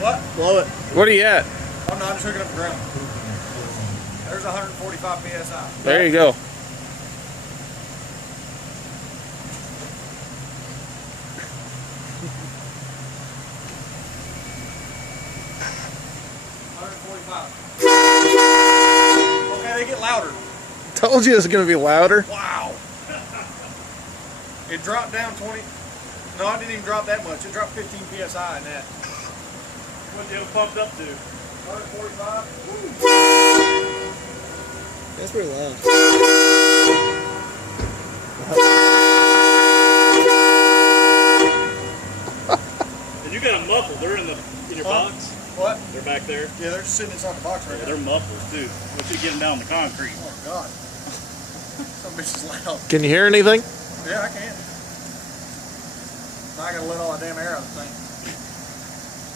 What? Blow it. What are you at? Oh no, I'm just hooking up the ground. There's 145 PSI. There you go. Okay, they get louder. Told you it's gonna be louder. Wow. It dropped down 20. No, I didn't even drop that much. It dropped 15 PSI in that. What you pumped up to? 145. That's pretty loud. And you got them muffled. They're in your box. What? They're back there. Yeah, they're sitting inside the box right now. They're muffled too. Once you get them down the concrete. Oh my god. Some bitch is loud. Can you hear anything? Yeah, I can. Now I gotta let all that damn air out of the thing.